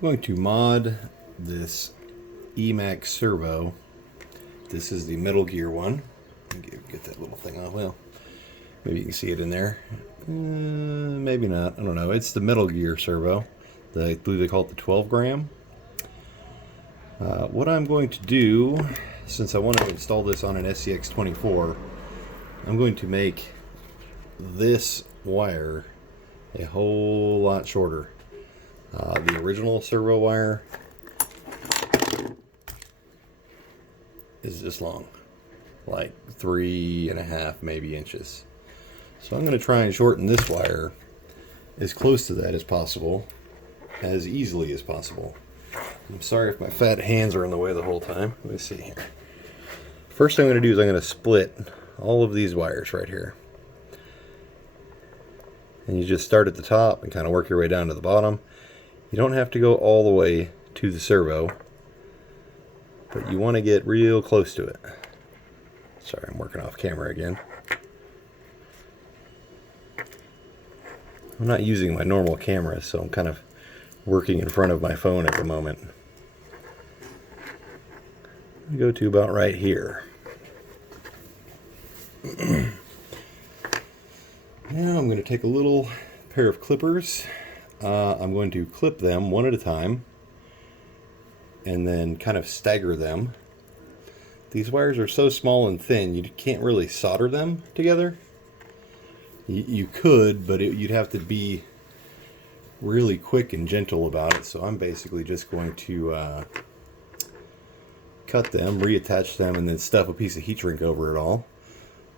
I'm going to mod this Emax servo. This is the middle gear one. Get that little thing off. Well, maybe you can see it in there. Maybe not. I don't know. It's the middle gear servo. I believe they call it the 12 gram. What I'm going to do, since I want to install this on an scx24, I'm going to make this wire a whole lot shorter. The original servo wire is this long, like 3.5 maybe inches. So I'm going to try and shorten this wire as close to that as possible, as easily as possible. I'm sorry if my fat hands are in the way the whole time. Let me see here. First thing I'm going to do is I'm going to split all of these wires right here. And you just start at the top and kind of work your way down to the bottom. You don't have to go all the way to the servo, but you want to get real close to it. Sorry, I'm working off camera again. I'm not using my normal camera, so I'm kind of working in front of my phone at the moment. I go to about right here. Now I'm going to take a little pair of clippers. I'm going to clip them one at a time and then kind of stagger them. These wires are so small and thin you can't really solder them together. You could, but you'd have to be really quick and gentle about it. So I'm basically just going to cut them, reattach them, and then stuff a piece of heat shrink over it all.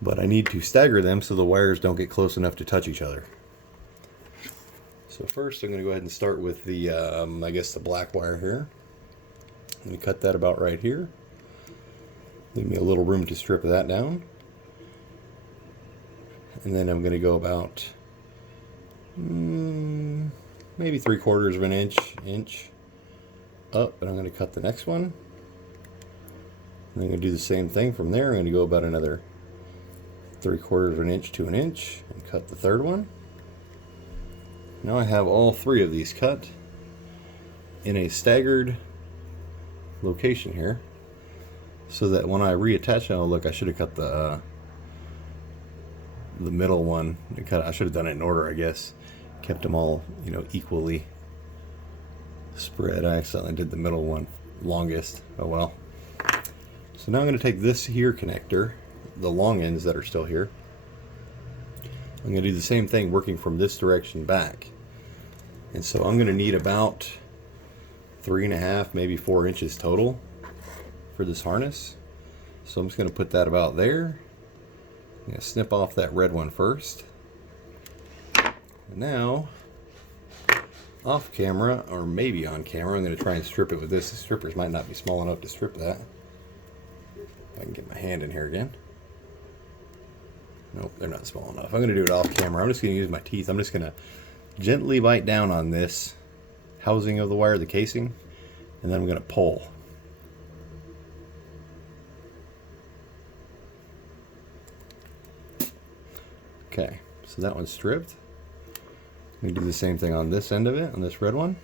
But I need to stagger them so the wires don't get close enough to touch each other. So first I'm going to go ahead and start with the, I guess the black wire here. I'm going to cut that about right here. Leave me a little room to strip that down. And then I'm going to go about maybe 3/4 of an inch up, and I'm going to cut the next one. And I'm going to do the same thing from there. I'm going to go about another 3/4 of an inch to an inch and cut the third one. Now I have all three of these cut in a staggered location here, so that when I reattach, oh look, I should have cut the middle one. I should have done it in order, I guess. Kept them all, equally spread. I accidentally did the middle one longest. Oh well. So now I'm going to take this here connector, the long ends that are still here. I'm going to do the same thing working from this direction back. And so I'm going to need about 3.5, maybe 4 inches total for this harness. So I'm just going to put that about there. I'm going to snip off that red one first. And now, off camera, or maybe on camera, I'm going to try and strip it with this. The strippers might not be small enough to strip that. If I can get my hand in here again. Nope, they're not small enough. I'm going to do it off camera. I'm just going to use my teeth. I'm just going to gently bite down on this housing of the wire, the casing, and then I'm going to pull. Okay, so that one's stripped. I'm going to do the same thing on this end of it, on this red one.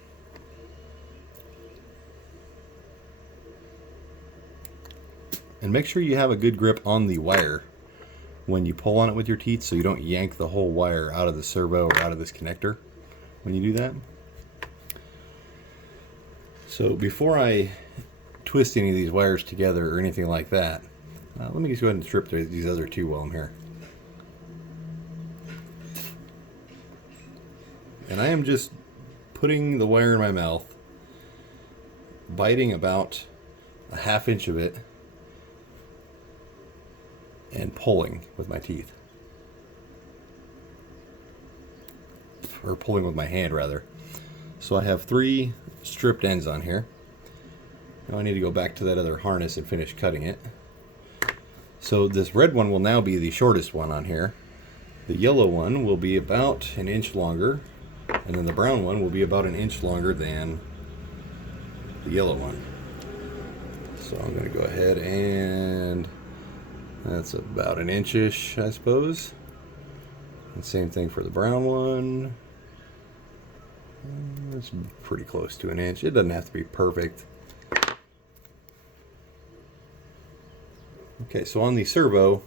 And make sure you have a good grip on the wire when you pull on it with your teeth, so you don't yank the whole wire out of the servo or out of this connector when you do that. So before I twist any of these wires together or anything like that, let me just go ahead and strip these other two while I'm here. And I am just putting the wire in my mouth, biting about 1/2 inch of it, and pulling with my teeth. Or pulling with my hand, rather. So I have 3 stripped ends on here. Now I need to go back to that other harness and finish cutting it. So this red one will now be the shortest one on here. The yellow one will be about 1 inch longer, and then the brown one will be about 1 inch longer than the yellow one. So I'm going to go ahead and that's about 1 inch-ish, I suppose. And same thing for the brown one. It's pretty close to an inch. It doesn't have to be perfect. Okay, so on the servo,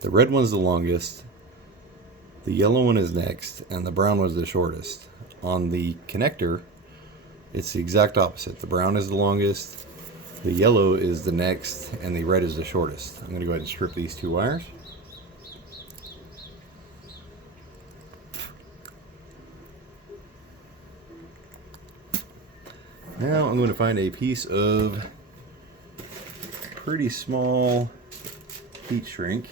the red one's the longest, the yellow one is next, and the brown one's the shortest. On the connector, it's the exact opposite. The brown is the longest, the yellow is the next, and the red is the shortest. I'm going to go ahead and strip these two wires. Now I'm going to find a piece of pretty small heat shrink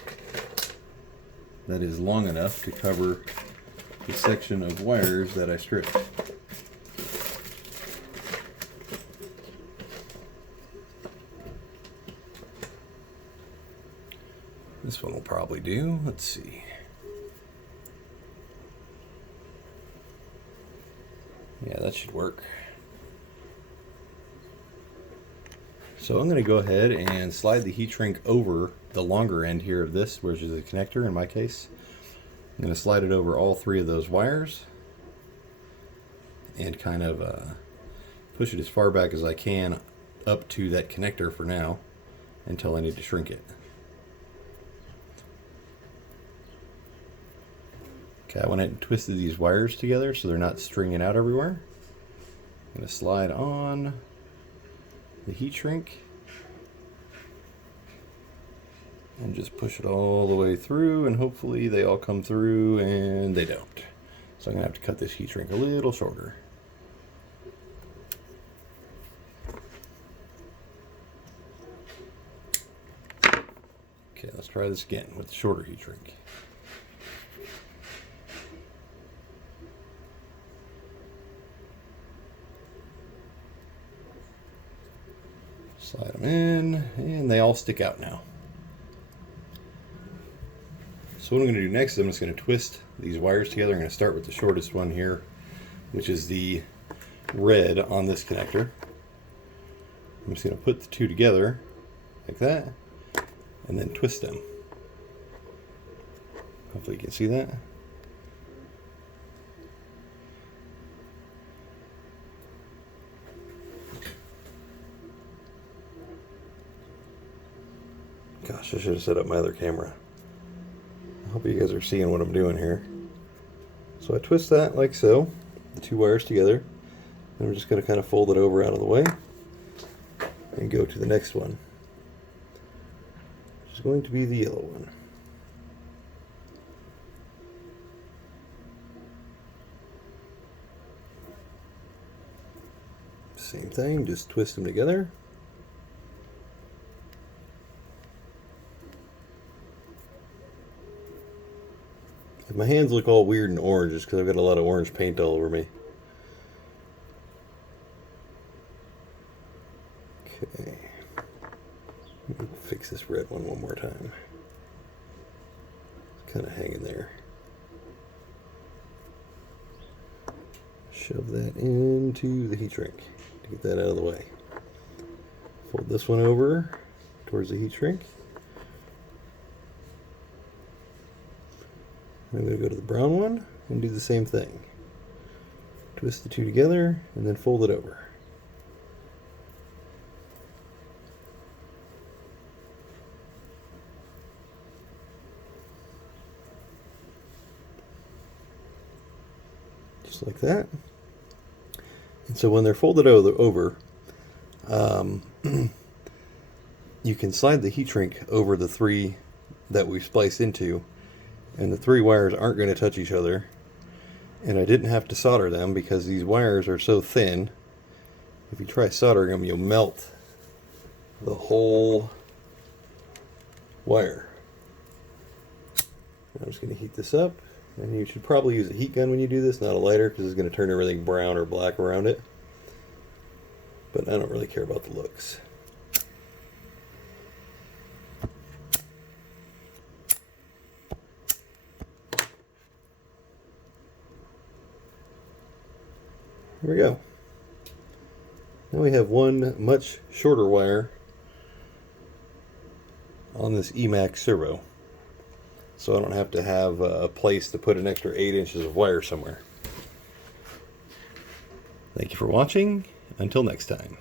that is long enough to cover the section of wires that I stripped. This one will probably do. Let's see. Yeah, that should work. So I'm going to go ahead and slide the heat shrink over the longer end here of this, which is the connector in my case. I'm going to slide it over all three of those wires and kind of push it as far back as I can up to that connector for now until I need to shrink it. Okay, I went ahead and twisted these wires together so they're not stringing out everywhere. I'm going to slide on the heat shrink and just push it all the way through, and hopefully they all come through, and they don't. So I'm gonna have to cut this heat shrink a little shorter. Okay, let's try this again with the shorter heat shrink. Slide them in, and they all stick out now. So what I'm going to do next is I'm just going to twist these wires together. I'm going to start with the shortest one here, which is the red on this connector. I'm just going to put the two together like that, and then twist them. Hopefully you can see that. Gosh, I should have set up my other camera. I hope you guys are seeing what I'm doing here. So I twist that like so, the two wires together, and we're just going to kind of fold it over out of the way and go to the next one, which is going to be the yellow one. Same thing, just twist them together. If my hands look all weird and orange, it's because I've got a lot of orange paint all over me. Okay. Let me fix this red one more time. It's kind of hanging there. Shove that into the heat shrink to get that out of the way. Fold this one over towards the heat shrink. I'm going to go to the brown one and do the same thing. Twist the two together and then fold it over. Just like that. And so when they're folded over, you can slide the heat shrink over the three that we've spliced into, and the three wires aren't going to touch each other, and I didn't have to solder them because these wires are so thin. If you try soldering them, you'll melt the whole wire. I'm just going to heat this up, and you should probably use a heat gun when you do this, not a lighter, because it's going to turn everything brown or black around it, but I don't really care about the looks. Here we go. Now we have one much shorter wire on this Emax servo, so I don't have to have a place to put an extra 8 inches of wire somewhere. Thank you for watching. Until next time.